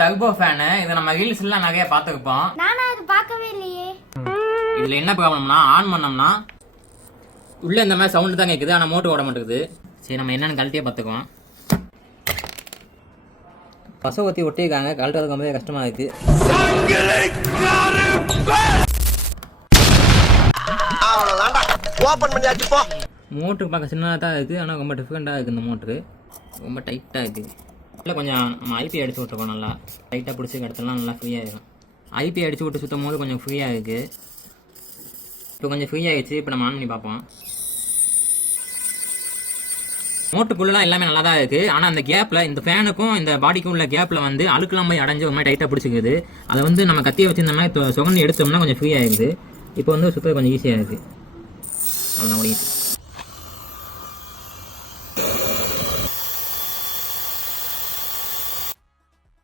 Turbo fan. இதை நம்ம ரீல்ஸ்லாம் நிறைய பார்த்துருப்போம். நானா அது பார்க்கவே இல்லையே. இதில் என்ன ப்ராப்ளம்னா ஆன் பண்ணோம்னா உள்ளே இந்த மாதிரி சவுண்டு தான் கேட்குது, ஆனால் மோட்டர் ஓட மாட்டேங்குது. சரி நம்ம என்னென்னு கழட்டியே பார்த்துக்குவோம். பசை ஊற்றி ஒட்டியிருக்காங்க, கழட்டுறதுக்கு ரொம்பவே கஷ்டமாக இருக்குது. மோட்ரு பார்க்க சின்னதாக தான் இருக்குது, ஆனால் ரொம்ப டிஃப்ரெண்ட்டாக இருக்குது. இந்த மோட்ரு ரொம்ப டைட்டாக இருக்குது. இல்லை கொஞ்சம் நம்ம ஐபி அடித்து விட்டுருக்கோம். நல்லா டைட்டாக பிடிச்சி இடத்துலாம் நல்லா ஃப்ரீயாக இருக்கும். ஐபி அடித்து விட்டு சுற்றும் போது கொஞ்சம் ஃப்ரீயாக இருக்குது. இப்போ கொஞ்சம் ஃப்ரீ ஆகிடுச்சு. இப்போ நம்ம ஆன் பண்ணி பார்ப்போம். மோட்டுக்குள்ளலாம் எல்லாமே நல்லா தான் இருக்குது. ஆனால் அந்த கேப்பில் இந்த ஃபேனுக்கும் இந்த பாடிக்கும் உள்ள கேப்பில் வந்து அழுக்கெல்லாம் போய் அடைஞ்சு ஒரு மாதிரி டைட்டாக பிடிச்சிக்குது. அதை வந்து நம்ம கத்தியை வச்சுருந்தோம்னா இப்போ சுகந்து எடுத்தோம்னா கொஞ்சம் ஃப்ரீ ஆகிடுது. இப்போ வந்து சுத்தம் கொஞ்சம் ஈஸியாக இருக்குது. அவ்வளோதான் முடியுது.